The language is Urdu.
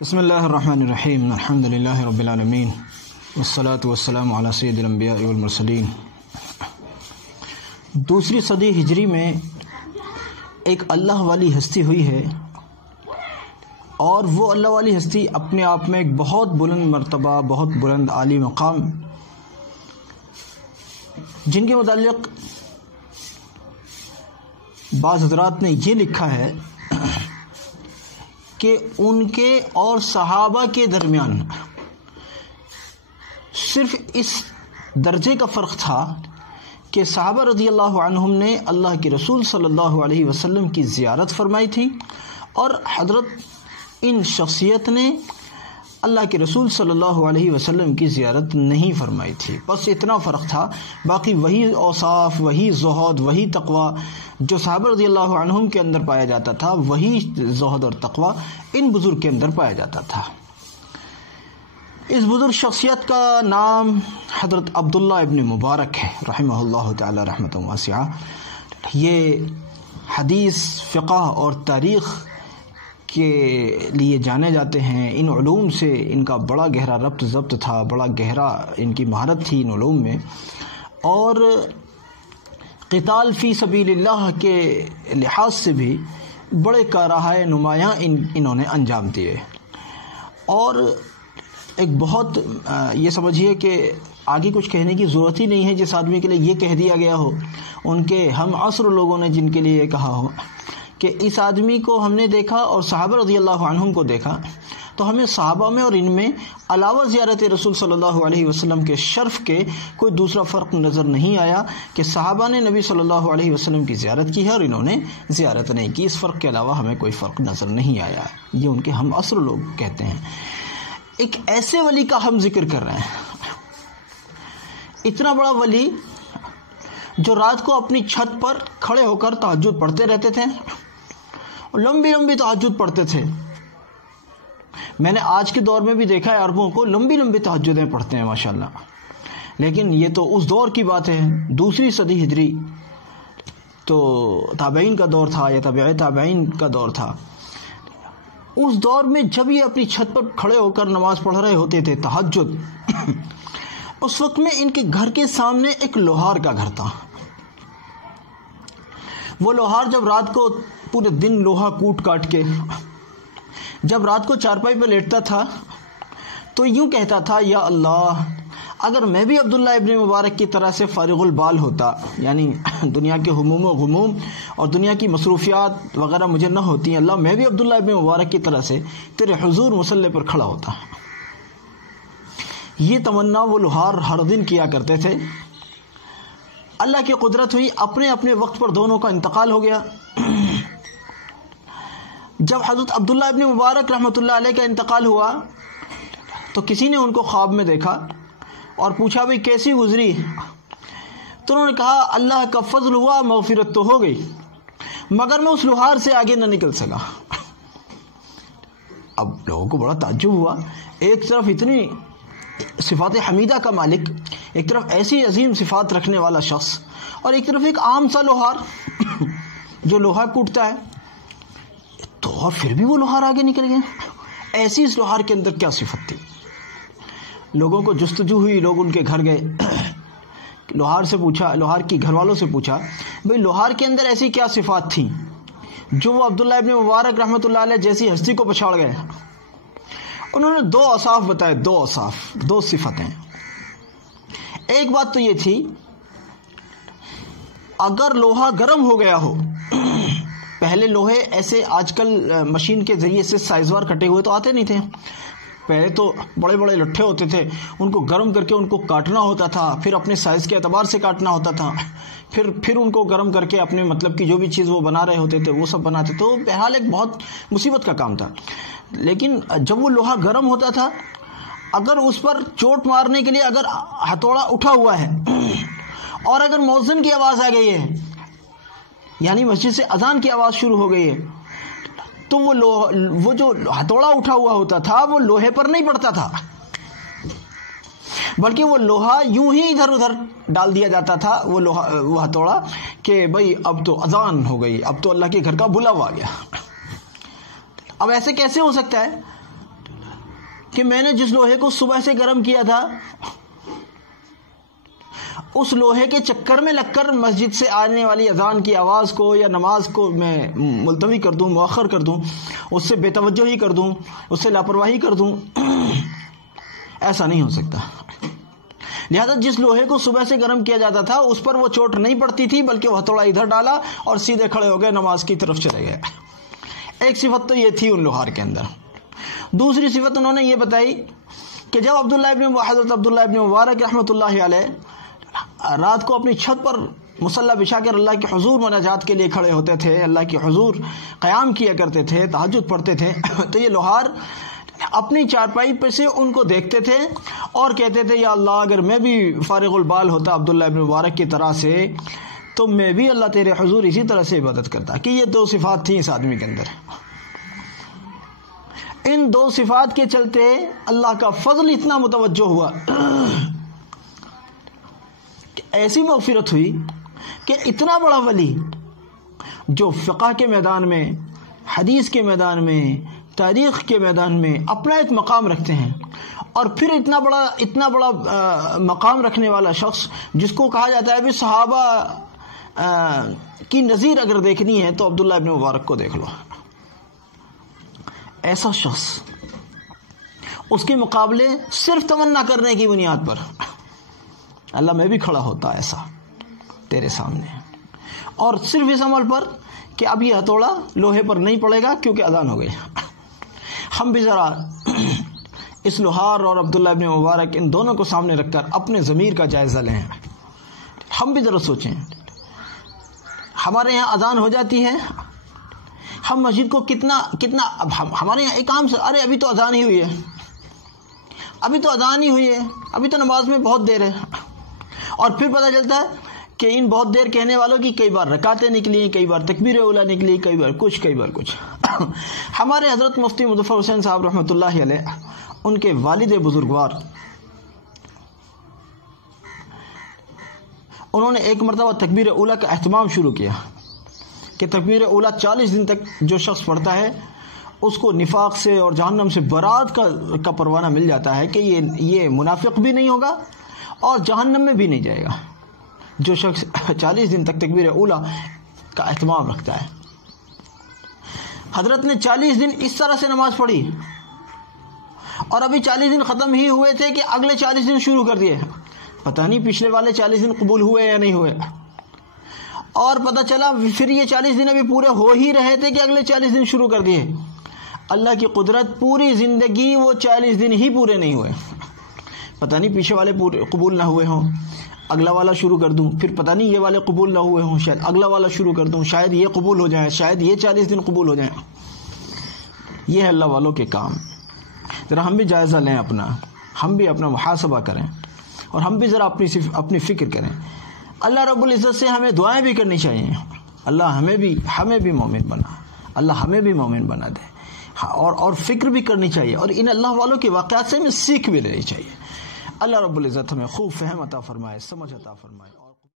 بسم اللہ الرحمن الرحیم الحمد للہ رب العالمین والصلاة والسلام علی سید الانبیاء والمرسلین۔ دوسری صدی ہجری میں ایک اللہ والی ہستی ہوئی ہے، اور وہ اللہ والی ہستی اپنے آپ میں ایک بہت بلند مرتبہ، بہت بلند عالی مقام، جن کے متعلق بعض حضرات نے یہ لکھا ہے کہ ان کے اور صحابہ کے درمیان صرف اس درجے کا فرق تھا کہ صحابہ رضی اللہ عنہم نے اللہ کے رسول صلی اللہ علیہ وسلم کی زیارت فرمائی تھی، اور حضرت ان شخصیت نے اللہ کے رسول صلی اللہ علیہ وسلم کی زیارت نہیں فرمائی تھی۔ بس اتنا فرق تھا، باقی وہی اوصاف، وہی زہد، وہی تقوی جو صحابہ رضی اللہ عنہم کے اندر پایا جاتا تھا، وہی زہد اور تقوی ان بزرگ کے اندر پایا جاتا تھا۔ اس بزرگ شخصیت کا نام حضرت عبداللہ ابن مبارک ہے رحمہ اللہ تعالی رحمۃ واسعہ۔ یہ حدیث، فقہ اور تاریخ کے لیے جانے جاتے ہیں۔ ان علوم سے ان کا بڑا گہرا ربط ضبط تھا، بڑا گہرا ان کی مہارت تھی ان علوم میں، اور قتال فی سبیل اللہ کے لحاظ سے بھی بڑے کارہائے نمایاں انہوں نے انجام دیے۔ اور ایک بہت یہ سمجھیے کہ آگے کچھ کہنے کی ضرورت ہی نہیں ہے جس آدمی کے لیے یہ کہہ دیا گیا ہو، ان کے ہم عصر لوگوں نے جن کے لیے یہ کہا ہو کہ اس آدمی کو ہم نے دیکھا اور صحابہ رضی اللہ عنہم کو دیکھا، تو ہمیں صحابہ میں اور ان میں علاوہ زیارت رسول صلی اللہ علیہ وسلم کے شرف کے کوئی دوسرا فرق نظر نہیں آیا کہ صحابہ نے نبی صلی اللہ علیہ وسلم کی زیارت کی ہے اور انہوں نے زیارت نہیں کی۔ اس فرق کے علاوہ ہمیں کوئی فرق نظر نہیں آیا۔ یہ ان کے ہم عصر لوگ کہتے ہیں۔ ایک ایسے ولی کا ہم ذکر کر رہے ہیں، اتنا بڑا ولی جو رات کو اپنی چھت پر کھڑے ہو کر تہجد پڑھتے رہتے تھے، لمبی لمبی تہجد پڑھتے تھے۔ میں نے آج کے دور میں بھی دیکھا ہے عربوں کو لمبی لمبی تہجدیں پڑھتے ہیں ماشاءاللہ، لیکن یہ تو اس دور کی بات ہے، دوسری صدی ہجری، تو تابعین کا دور تھا یا تابع تابعین کا دور تھا۔ اس دور میں جب یہ اپنی چھت پر کھڑے ہو کر نماز پڑھ رہے ہوتے تھے تہجد، اس وقت میں ان کے گھر کے سامنے ایک لوہار کا گھر تھا۔ وہ لوہار جب رات کو پورے دن لوہا کوٹ کاٹ کے جب رات کو چارپائی پہ لیٹتا تھا تو یوں کہتا تھا، یا اللہ، اگر میں بھی عبداللہ ابن مبارک کی طرح سے فارغ البال ہوتا، یعنی دنیا کے ہموم و غموم اور دنیا کی مصروفیات وغیرہ مجھے نہ ہوتی، اللہ میں بھی عبداللہ ابن مبارک کی طرح سے تیرے حضور مصلی پر کھڑا ہوتا۔ یہ تمنا وہ لوہار ہر دن کیا کرتے تھے۔ اللہ کی قدرت ہوئی، اپنے اپنے وقت پر دونوں کا انتقال ہو گیا۔ جب حضرت عبداللہ ابن مبارک رحمۃ اللہ علیہ کا انتقال ہوا تو کسی نے ان کو خواب میں دیکھا اور پوچھا بھئی کیسی گزری؟ تو انہوں نے کہا اللہ کا فضل ہوا، مغفرت تو ہو گئی، مگر میں اس لوہار سے آگے نہ نکل سکا۔ اب لوگوں کو بڑا تعجب ہوا، ایک طرف اتنی صفات حمیدہ کا مالک، ایک طرف ایسی عظیم صفات رکھنے والا شخص، اور ایک طرف ایک عام سا لوہار جو لوہا کوٹتا ہے، تو اور پھر بھی وہ لوہار آگے نکل گئے۔ ایسی اس لوہار کے اندر کیا صفت تھی؟ لوگوں کو جستجو ہوئی، لوگ ان کے گھر گئے، لوہار سے پوچھا، لوہار کی گھر والوں سے پوچھا بھئی لوہار کے اندر ایسی کیا صفات تھیں جو وہ عبداللہ ابن مبارک رحمۃ اللہ علیہ جیسی ہستی کو پچھاڑ گئے؟ انہوں نے دو اوصاف بتائے، دو صفتیں۔ ایک بات تو یہ تھی، اگر لوہا گرم ہو گیا ہو، پہلے لوہے ایسے آج کل مشین کے ذریعے سے سائز وار کٹے ہوئے تو آتے نہیں تھے، پہلے تو بڑے بڑے لٹھے ہوتے تھے، ان کو گرم کر کے ان کو کاٹنا ہوتا تھا، پھر اپنے سائز کے اعتبار سے کاٹنا ہوتا تھا، پھر ان کو گرم کر کے اپنے مطلب کی جو بھی چیز وہ بنا رہے ہوتے تھے وہ سب بناتے، تو بہرحال ایک بہت مصیبت کا کام تھا۔ لیکن جب وہ لوہا گرم ہوتا تھا، اگر اس پر چوٹ مارنے کے لیے اگر ہتھوڑا اٹھا ہوا ہے اور اگر مؤذن کی آواز آ گئی ہے، یعنی مسجد سے اذان کی آواز شروع ہو گئی ہے، تو وہ جو ہتھوڑا اٹھا ہوا ہوتا تھا وہ لوہے پر نہیں پڑتا تھا، بلکہ وہ لوہا یوں ہی ادھر ادھر ڈال دیا جاتا تھا، وہ ہتھوڑا، کہ بھئی اب تو اذان ہو گئی، اب تو اللہ کے گھر کا بلاوا آ گیا۔ اب ایسے کیسے ہو سکتا ہے؟ کہ میں نے جس لوہے کو صبح سے گرم کیا تھا اس لوہے کے چکر میں لگ کر مسجد سے آنے والی اذان کی آواز کو یا نماز کو میں ملتوی کر دوں، مؤخر کر دوں، اس سے بے توجہی کر دوں، اس سے لاپرواہی کر دوں، ایسا نہیں ہو سکتا۔ لہذا جس لوہے کو صبح سے گرم کیا جاتا تھا اس پر وہ چوٹ نہیں پڑتی تھی، بلکہ وہ ہتھوڑا ادھر ڈالا اور سیدھے کھڑے ہو گئے، نماز کی طرف چلے گئے۔ ایک صفت تو یہ تھی ان لوہار کے اندر۔ دوسری صفت انہوں نے یہ بتائی کہ جب حضرت عبداللہ ابن مبارک رحمۃ اللہ علیہ رات کو اپنی چھت پر مصلی بچھا کر اللہ کے حضور مناجات کے لیے کھڑے ہوتے تھے، اللہ کے حضور قیام کیا کرتے تھے، تہجد پڑھتے تھے، تو یہ لوہار اپنی چارپائی پہ سے ان کو دیکھتے تھے اور کہتے تھے یا اللہ اگر میں بھی فارغ البال ہوتا عبداللہ ابن مبارک کی طرح سے تو میں بھی اللہ تیرے حضور اسی طرح سے عبادت کرتا۔ کہ یہ دو صفات تھیں اس آدمی کے اندر۔ ان دو صفات کے چلتے اللہ کا فضل اتنا متوجہ ہوا کہ ایسی مغفرت ہوئی کہ اتنا بڑا ولی جو فقہ کے میدان میں، حدیث کے میدان میں، تاریخ کے میدان میں اپنا ایک مقام رکھتے ہیں، اور پھر اتنا بڑا مقام رکھنے والا شخص جس کو کہا جاتا ہے بھی صحابہ کی نظیر اگر دیکھنی ہے تو عبداللہ ابن مبارک کو دیکھ لو، ایسا شخص اس کے مقابلے صرف تمنا کرنے کی بنیاد پر اللہ میں بھی کھڑا ہوتا ایسا تیرے سامنے، اور صرف اس عمل پر کہ اب یہ ہتھوڑا لوہے پر نہیں پڑے گا کیونکہ اذان ہو گئی۔ ہم بھی ذرا اس لوہار اور عبداللہ ابن مبارک ان دونوں کو سامنے رکھ کر اپنے ضمیر کا جائزہ لیں، ہم بھی ذرا سوچیں۔ ہمارے یہاں اذان ہو جاتی ہے، ہم مسجد کو کتنا اب ہمارے یہاں ایک عام سے ارے ابھی تو اذان ہی ہوئی ہے، ابھی تو اذان ہی ہوئی ہے، ابھی تو نماز میں بہت دیر ہے، اور پھر پتہ چلتا ہے کہ ان بہت دیر کہنے والوں کی کئی بار رکعتیں نکلی، کئی بار تکبیر اولیٰ نکلی، کئی بار کچھ۔ ہمارے حضرت مفتی مظفر حسین صاحب رحمۃ اللہ علیہ، ان کے والد بزرگوار، انہوں نے ایک مرتبہ تکبیر اولیٰ کا اہتمام شروع کیا کہ تکبیر اولیٰ 40 دن تک جو شخص پڑھتا ہے اس کو نفاق سے اور جہنم سے برات کا پروانہ مل جاتا ہے کہ یہ منافق بھی نہیں ہوگا اور جہنم میں بھی نہیں جائے گا جو شخص 40 دن تک تکبیر اولیٰ کا اہتمام رکھتا ہے۔ حضرت نے 40 دن اس طرح سے نماز پڑھی، اور ابھی 40 دن ختم ہی ہوئے تھے کہ اگلے 40 دن شروع کر دیے۔ پتہ نہیں پچھلے والے 40 دن قبول ہوئے یا نہیں ہوئے، اور پتہ چلا پھر یہ 40 دن ابھی پورے ہو ہی رہے تھے کہ اگلے 40 دن شروع کر دیے۔ اللہ کی قدرت، پوری زندگی وہ 40 دن ہی پورے نہیں ہوئے۔ پتہ نہیں پیچھے والے پورے قبول نہ ہوئے ہوں، اگلا والا شروع کر دوں، پھر پتہ نہیں یہ والے قبول نہ ہوئے ہوں، شاید اگلا والا شروع کر دوں، شاید یہ قبول ہو جائیں، شاید یہ 40 دن قبول ہو جائیں۔ یہ ہے اللہ والوں کے کام۔ ذرا ہم بھی جائزہ لیں اپنا، ہم بھی اپنا محاسبہ کریں، اور ہم بھی ذرا اپنی فکر کریں۔ اللہ رب العزت سے ہمیں دعائیں بھی کرنی چاہیے، اللہ ہمیں بھی مومن بنا، اللہ ہمیں بھی مومن بنا دے، اور فکر بھی کرنی چاہیے، اور ان اللہ والوں کے واقعات سے ہمیں سیکھ بھی لینی چاہیے۔ اللہ رب العزت ہمیں خوب فہم عطا فرمائے، سمجھ عطا فرمائے۔